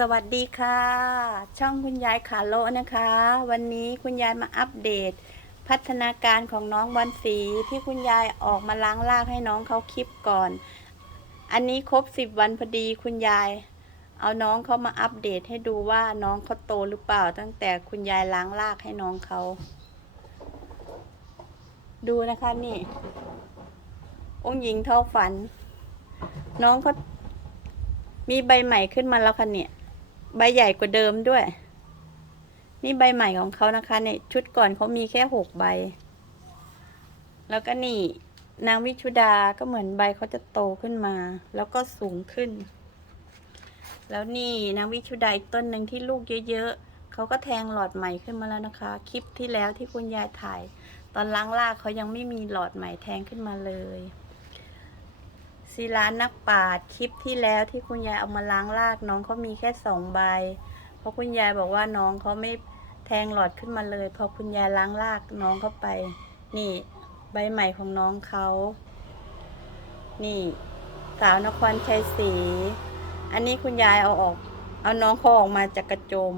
สวัสดีค่ะ ช่องคุณยายขาโลนะคะ วันนี้คุณยายมาอัปเดต พัฒนาการของน้องบอลสีที่คุณยายออกมาล้างลากให้น้องเขาคลิปก่อน อันนี้ครบสิบวันพอดีคุณยาย เอาน้องเขามาอัปเดตให้ดูว่าน้องเขาโตหรือเปล่า ตั้งแต่คุณยายล้างลากให้น้องเขา ดูนะคะนี่ องค์หญิงเท่าฝัน น้องเขามีใบใหม่ขึ้นมาแล้วค่ะเนี่ย ใบใหญ่กว่าเดิมด้วย นี่ใบใหม่ของเขานะคะเนี่ยชุดก่อนเขามีแค่หกใบ แล้วก็นี่นางวิชุดาก็เหมือนใบเขาจะโตขึ้นมา แล้วก็สูงขึ้น แล้วนี่นางวิชุดาอีกต้นหนึ่งที่ลูกเยอะๆเขาก็แทงหลอดใหม่ขึ้นมาแล้วนะคะ คลิปที่แล้วที่คุณยายถ่าย ตอนล้างลากเขายังไม่มีหลอดใหม่แทงขึ้นมาเลย ศิลานักปราชญ์คลิปที่แล้วที่คุณยายเอามาล้างลากน้องเขามีแค่สองใบ เพราะคุณยายบอกว่าน้องเขาไม่แทงหลอดขึ้นมาเลย พอคุณยายล้างลากน้องเขาไป นี่ ใบใหม่ของน้องเขานี่ สาวนครชัยศรีอันนี้คุณยายเอาออก เอาน้องเขาออกมาจากกระโจม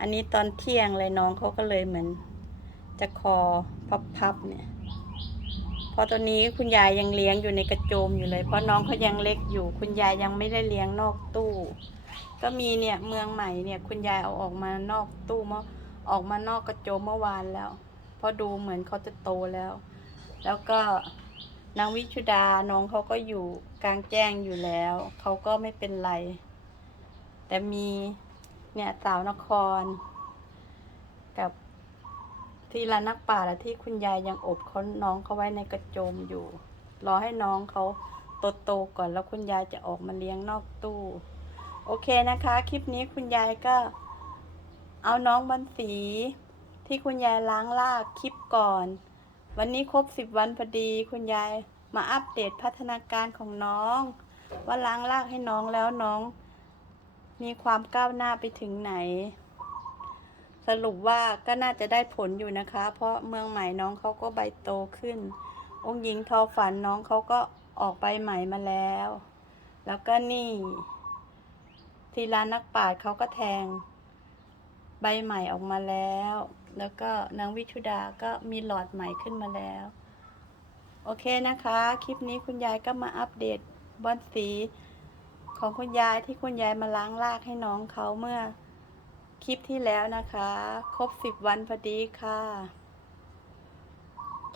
อันนี้ตอนเที่ยงเลยน้องเขาก็เลยเหมือน จะคอพับๆเนี่ย เพราะตอนนี้คุณยายยังเลี้ยงอยู่ในกระโจมอยู่เลย เพราะน้องเขายังเล็กอยู่ คุณยายยังไม่ได้เลี้ยงนอกตู้ ก็มีเนี่ยเมืองใหม่เนี่ย คุณยายเอาออกมานอกตู้เมื่อออกมานอกกระโจมเมื่อวานแล้ว เพราะดูเหมือนเขาจะโตแล้ว แล้วก็นางวิชุดาน้องเขาก็อยู่กลางแจ้งอยู่แล้วเขาก็ไม่เป็นไร แต่มีเนี่ยสาวนคร กับ ที่ร้านนักป่าและที่คุณยายยังอบเขาน้องเขาไว้ในกระโจมอยู่ รอให้น้องเขาโตๆก่อนแล้วคุณยายจะออกมาเลี้ยงนอกตู้ โอเคนะคะ คลิปนี้คุณยายก็ เอาน้องบันสี ที่คุณยายล้างลากคลิปก่อน วันนี้ครบสิบวันพอดี คุณยายมาอัปเดตพัฒนาการของน้อง ว่าล้างลากให้น้องแล้วน้อง มีความก้าวหน้าไปถึงไหน รุปว่าก็น่าจะได้ผลอยู่นะคะ เพราะเมืองใหม่น้องเขาก็ใบโตขึ้น องค์หญิงทอฝันน้องเขาก็ออกใบใหม่มาแล้ว แล้วก็นี่ทีลานักปราชญ์เขาก็แทง ใบใหม่ออกมาแล้ว แล้วก็นางวิชุดาก็มีหลอดใหม่ขึ้นมาแล้ว โอเคนะคะ คลิปนี้คุณยายก็มาอัปเดตบอนสีของคุณยายที่คุณยายมาล้างลากให้น้องเขาเมื่อ คลิปที่แล้วนะคะ ครบสิบวันพอดีค่ะ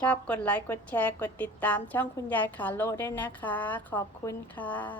ชอบกดไลค์ กดแชร์ กดติดตามช่องคุณยายขาโลได้นะคะ ขอบคุณค่ะ